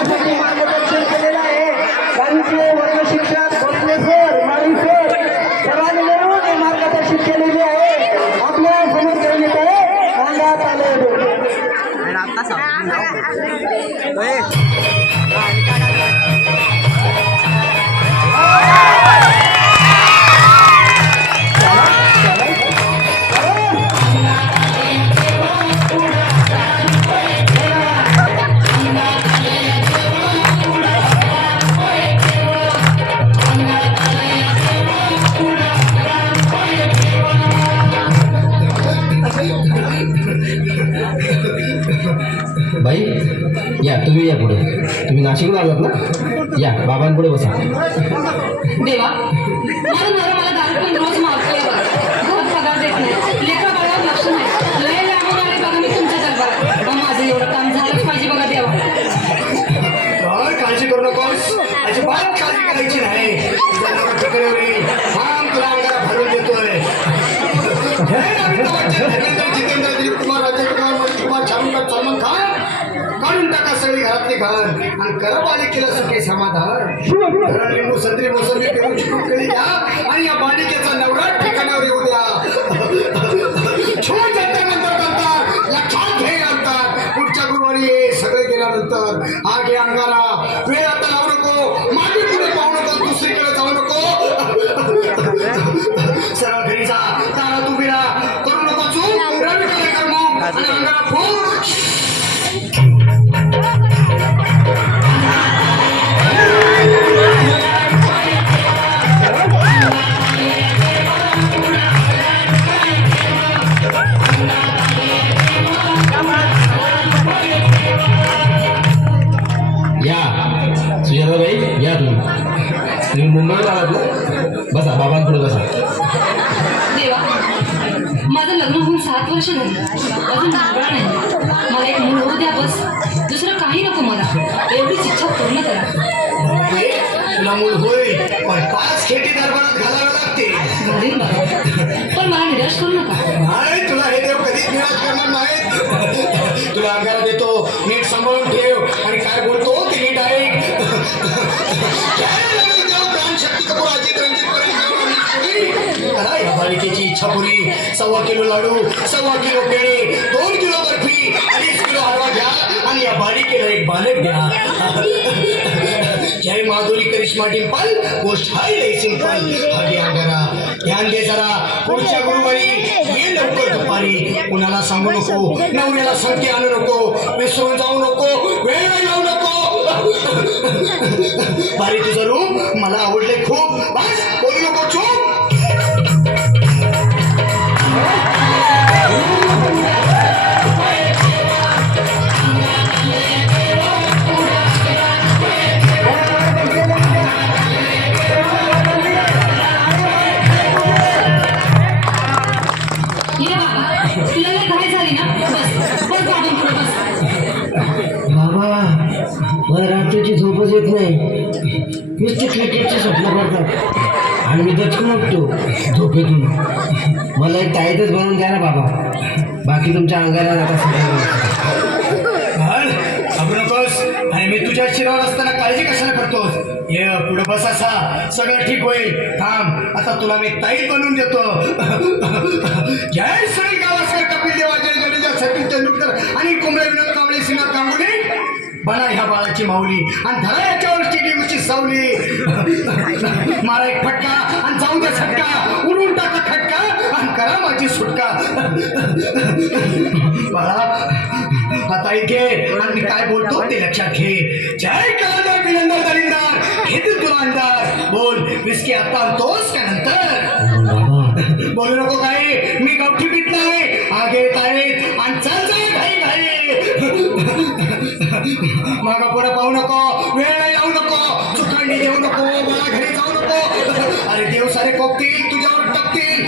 यासाठी मार्गदर्शन केलेलं आहे. गावीचे वर्ग शिक्षक भोसले सर, माळी सर सर्वांनी मिळून हे मार्गदर्शन केलेले आहे. आपल्या समोर घेऊन येत आहे अंगात आले बाई या तुम्ही या पुढे. तुम्ही नाशिकला आलात ना? या बाबांपुढे बसा. देवा माझा नवरा मला दारू पण रोज मारतोय बघा. घरात पगार देत नाही, लेकरा बाळावर लक्ष नाही. लय लांबून आले बघा मी तुमच्या दरबारात. पण माझं एवढं काम झालंच पाहिजे बघा देवा. काळजी करू नकोस, अजिबात काळजी करायची नाही. तुझा नवरा तिकडे होईल, थांब तुला अंगाला भरून देतोय. जय अमिताभच्या धर्मेंद्र, जितेंद्र, दिलीप कुमार, अजय कुमार, मनीष कुमार, शाहरुख खान, सलमान खान काढून टाका सगळी घरातली घाण आणि करा बालिकेला सुखे समाधान. घरात लिंबू संत्री मोसंबी पेरू चिकू केळी घ्या आणि या बालिकेचा नवरा ठिकाणावर येऊ द्या. छूट नंतर लक्षात घे नंतर पुढच्या गुरुवारी ये. सगळे गेल्यानंतर हा घे अंगाला. वेळ आता लावू नको, मागे पुढे पाहू नको, दुसरीकडे जाऊ नको. सरळ घरी जा, तारा तू बिरा करू नको चूक. रविकडे कर मग आणि अंगाला फूट. या सुजाताबाई या. तुम्ही मुंबईला आलात ना? बसा बाबांपुढे बसा. देवा माझं लग्न होऊन 7 वर्ष झाली, अजून मुलगा नाही. मला एक मूल होऊ द्या बस, दुसरं काही नको मला. एवढीच इच्छा पूर्ण करा. तुला मूल होईल पण 5 खेटी दरबारात घालावे लागते. घालीन बाबा, पण मला निराश करू नका. नाही, तुला हे देव कधीच निराश करणार नाहीत. तुला अंगारा देतो, नीट सांभाळून ठेव आणि काय बोलतो ते नीट ऐक. प्राणशक्ती कपूर, अजित रंजित या बालिकेची इच्छा पुरी. 1.25 किलो लाडू, 1.25 किलो पेढे, 2 किलो बर्फी, 2.5 किलो हलवा घ्या आणि या बालिकेला एक बालक द्या. जय माधुरी करिश्मा डिंपल, गोष्ट हाय लय सिंपल. हा घे अंगारा, ध्यान दे जरा. पुढच्या गुरुवारी ये लवकर दुपारी. कुणाला सांगू नको, नवऱ्याला संगती आणू नको, विसरून जाऊ नको, वेळ लावू नको. बारी तुझं रूप मला आवडले खूप. बस बोलू नको, चूप. ये बाबा, तुला लय घाई झाली ना? बस बस बाबा पुढे बस. बाबा मला रात्रीची झोपच येत नाही. नुसते क्रिकेटचे स्वप्न पडतात आणि मी दचकून उठतो झोपेतून. मला एक ताईतच बनवून द्या ना बाबा. बाकी तुमच्या अंगाला नका सगळं. घाबरू नकोस आणि मी तुझ्या शिरावर असताना काळजी कशाला करतोस. ये पुढे बस, असा सगळं ठीक होईल. थांब, आता तुला मी ताई बनवून देतो. जय श्री गावस्कर, कपिल देवा, जय जडेजा, सचिन तेंडुलकर आणि कुंबळे, विनोद कांबळे, श्रीनाथ गांगुली बना ह्या बाळाची माऊली आणि धरा याच्यावर स्टेडियमची सावली. मारा एक फटका आणि जाऊ दे छटका, उडून टाका खटका आणि करा माझी सुटका. बाळा आता घे आणि मी काय बोलतो ते लक्षात घे. जय कलादार, विनंदर, दलिंदार, घेतील तुला अंदाज. बोल, विस्की आता आणतोस का नंतर? बोलू नको काही, मी गवठी पीत नाही. आगे आहेत आणि चल जाय घाई घाई. मागा पुढे पाहू नको, वेळ लावू नको, चुकांडी देऊ नको, मला घरी जाऊ नको. अरे देव सारे कोपतील तुझ्यावर टपतील.